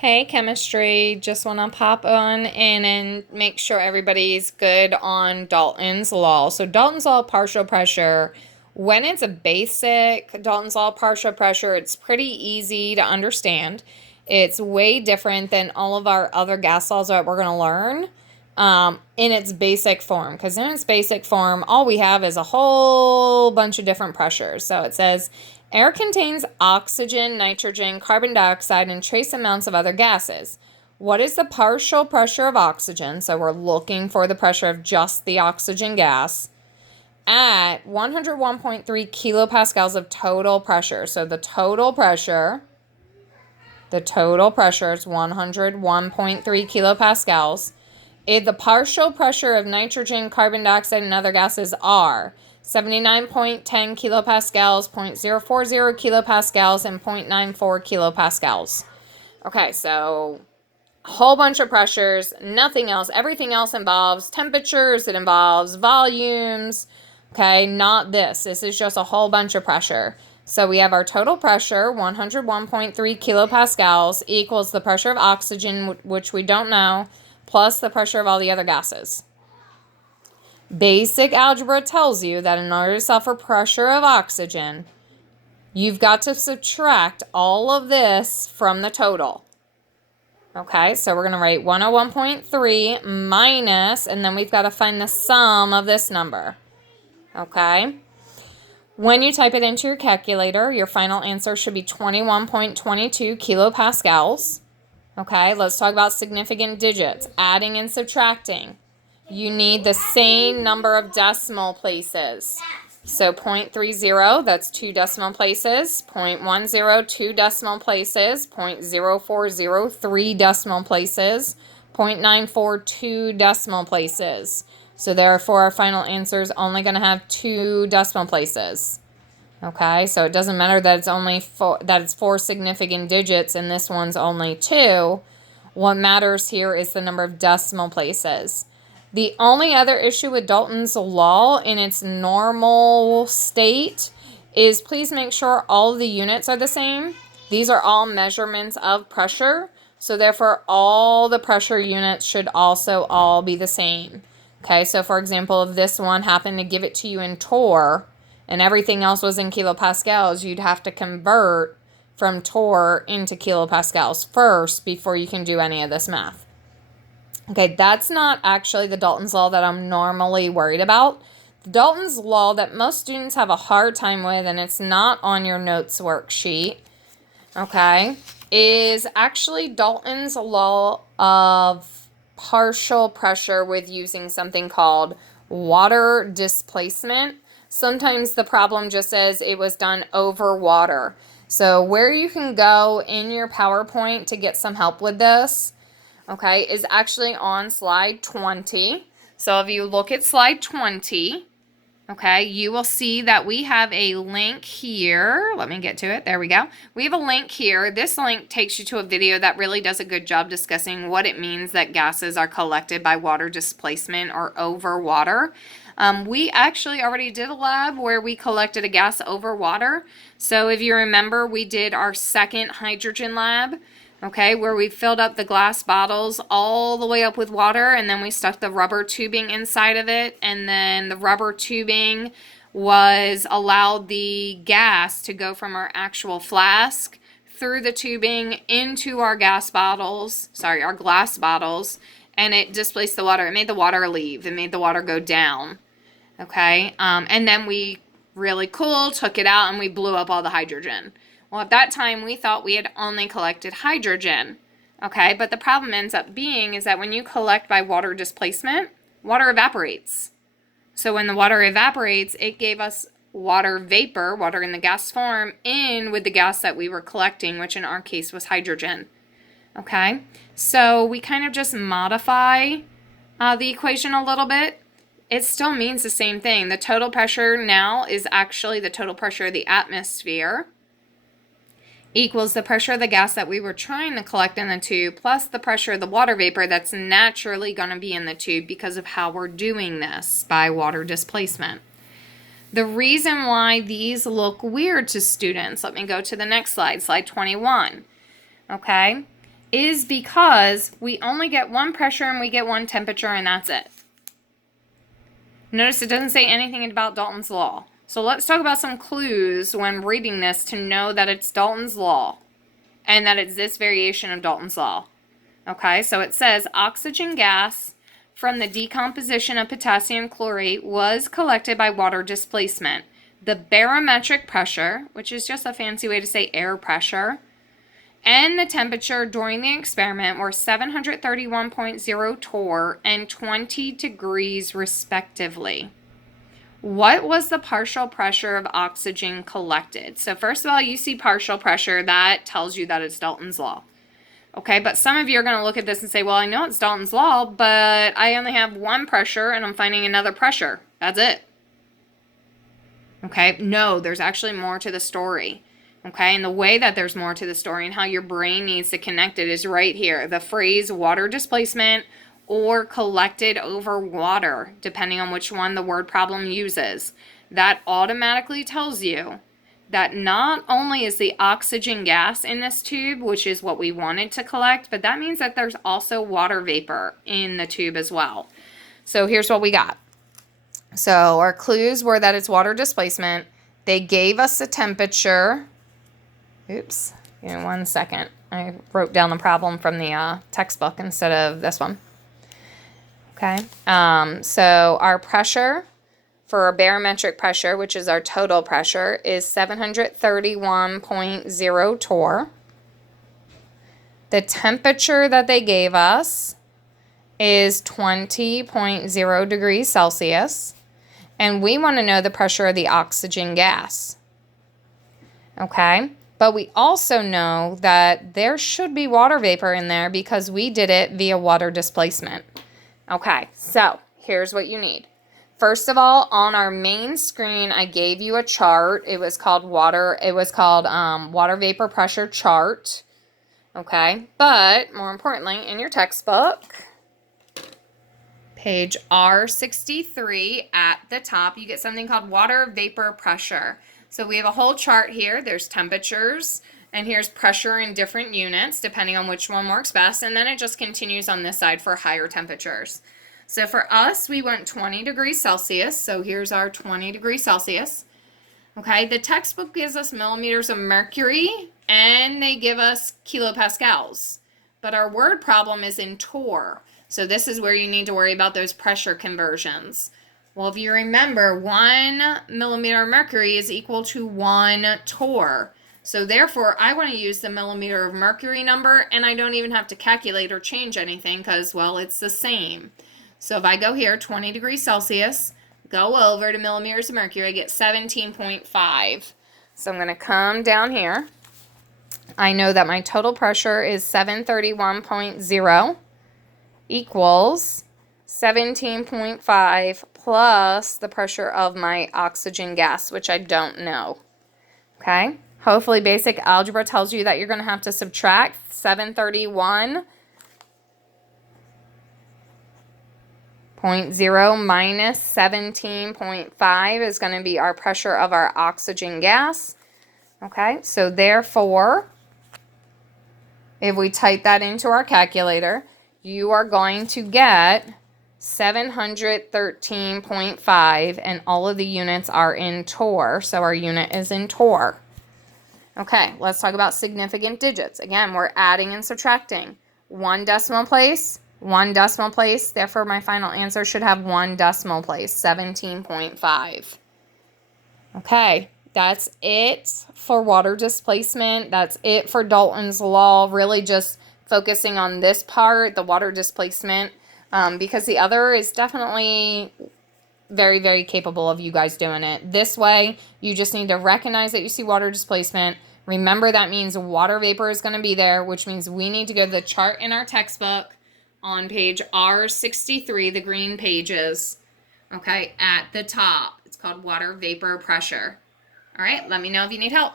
Hey, chemistry. Just want to pop on in and make sure everybody's good on Dalton's law. So, Dalton's law of partial pressure, when it's a basic Dalton's law of partial pressure, it's pretty easy to understand. It's way different than all of our other gas laws that we're going to learn in its basic form. Because in its basic form, all we have is a whole bunch of different pressures. So, it says air contains oxygen, nitrogen, carbon dioxide, and trace amounts of other gases. What is the partial pressure of oxygen? So we're looking for the pressure of just the oxygen gas at 101.3 kilopascals of total pressure. So the total pressure is 101.3 kilopascals. If the partial pressure of nitrogen, carbon dioxide, and other gases are 79.10 kilopascals, 0.040 kilopascals, and 0.94 kilopascals. Okay, so a whole bunch of pressures, nothing else. Everything else involves temperatures, it involves volumes. Okay, not this. This is just a whole bunch of pressure. So we have our total pressure, 101.3 kilopascals, equals the pressure of oxygen, which we don't know, plus the pressure of all the other gases. Basic algebra tells you that in order to solve for pressure of oxygen, you've got to subtract all of this from the total. Okay, so we're going to write 101.3 minus, and then we've got to find the sum of this number. Okay? When you type it into your calculator, your final answer should be 21.22 kilopascals. Okay, let's talk about significant digits, adding and subtracting. You need the same number of decimal places. So 0.30, that's 2 decimal places. 0.10, 2 decimal places. 0.04, 3 decimal places. 0.94, 2 decimal places. So therefore, our final answer is only going to have 2 decimal places. Okay, so it doesn't matter that it's 4 significant digits and this one's only 2. What matters here is the number of decimal places. The only other issue with Dalton's law in its normal state is please make sure all of the units are the same. These are all measurements of pressure, so therefore all the pressure units should also all be the same. Okay, so for example, if this one happened to give it to you in torr and everything else was in kilopascals, you'd have to convert from torr into kilopascals first before you can do any of this math. Okay, that's not actually the Dalton's law that I'm normally worried about. The Dalton's law that most students have a hard time with, and it's not on your notes worksheet, okay, is actually Dalton's law of partial pressure with using something called water displacement. Sometimes the problem just says it was done over water. So where you can go in your PowerPoint to get some help with this, okay, is actually on slide 20. So if you look at slide 20, okay, you will see that we have a link here. Let me get to it. There we go. We have a link here. This link takes you to a video that really does a good job discussing what it means that gases are collected by water displacement or over water. We actually already did a lab where we collected a gas over water. So if you remember, we did our second hydrogen lab, okay, where we filled up the glass bottles all the way up with water, and then we stuck the rubber tubing inside of it, and then the rubber tubing was allowed the gas to go from our actual flask through the tubing into our glass bottles, and it displaced the water. It made the water leave. It made the water go down, okay, and then we really cool took it out and we blew up all the hydrogen. Well, at that time, we thought we had only collected hydrogen, okay? But the problem ends up being is that when you collect by water displacement, water evaporates. So when the water evaporates, it gave us water vapor, water in the gas form, in with the gas that we were collecting, which in our case was hydrogen, okay? So we kind of just modify the equation a little bit. It still means the same thing. The total pressure now is actually the total pressure of the atmosphere equals the pressure of the gas that we were trying to collect in the tube plus the pressure of the water vapor that's naturally going to be in the tube because of how we're doing this by water displacement. The reason why these look weird to students, let me go to the next slide, slide 21, okay, is because we only get one pressure and we get one temperature, and that's it. Notice it doesn't say anything about Dalton's law. So let's talk about some clues when reading this to know that it's Dalton's law and that it's this variation of Dalton's law. Okay, so it says oxygen gas from the decomposition of potassium chlorate was collected by water displacement. The barometric pressure, which is just a fancy way to say air pressure, and the temperature during the experiment were 731.0 torr and 20 degrees respectively. What was the partial pressure of oxygen collected? So first of all, you see partial pressure. That tells you that it's Dalton's law. Okay, but some of you are going to look at this and say, well, I know it's Dalton's law, but I only have one pressure and I'm finding another pressure. That's it. Okay, no, there's actually more to the story. Okay, and the way that there's more to the story and how your brain needs to connect it is right here. The phrase water displacement or collected over water, depending on which one the word problem uses. That automatically tells you that not only is the oxygen gas in this tube, which is what we wanted to collect, but that means that there's also water vapor in the tube as well. So here's what we got. So our clues were that it's water displacement. They gave us a temperature. Oops, give me 1 second. I wrote down the problem from the textbook instead of this one. Okay, so our pressure for our barometric pressure, which is our total pressure, is 731.0 torr. The temperature that they gave us is 20.0 degrees Celsius. And we want to know the pressure of the oxygen gas. Okay, but we also know that there should be water vapor in there because we did it via water displacement. Okay, so here's what you need. First of all, on our main screen, I gave you a chart. It was called water vapor pressure chart. Okay, but more importantly, in your textbook, page R63 at the top, you get something called water vapor pressure. So we have a whole chart here. There's temperatures, and here's pressure in different units, depending on which one works best. And then it just continues on this side for higher temperatures. So for us, we went 20 degrees Celsius. So here's our 20 degrees Celsius. Okay, the textbook gives us millimeters of mercury, and they give us kilopascals. But our word problem is in torr. So this is where you need to worry about those pressure conversions. Well, if you remember, 1 millimeter of mercury is equal to 1 torr. So therefore, I want to use the millimeter of mercury number, and I don't even have to calculate or change anything because, well, it's the same. So if I go here, 20 degrees Celsius, go over to millimeters of mercury, I get 17.5. So I'm going to come down here. I know that my total pressure is 731.0 equals 17.5 plus the pressure of my oxygen gas, which I don't know. Okay? Hopefully basic algebra tells you that you're going to have to subtract 731.0 minus 17.5 is going to be our pressure of our oxygen gas. Okay? So therefore, if we type that into our calculator, you are going to get 713.5, and all of the units are in torr, so our unit is in torr. Okay, let's talk about significant digits. Again, we're adding and subtracting. 1 decimal place, 1 decimal place. Therefore, my final answer should have 1 decimal place, 17.5. Okay, that's it for water displacement. That's it for Dalton's law. Really just focusing on this part, the water displacement, because the other is definitely very, very capable of you guys doing it. This way, you just need to recognize that you see water displacement. Remember, that means water vapor is going to be there, which means we need to go to the chart in our textbook on page R63, the green pages, okay, at the top. It's called water vapor pressure. All right, let me know if you need help.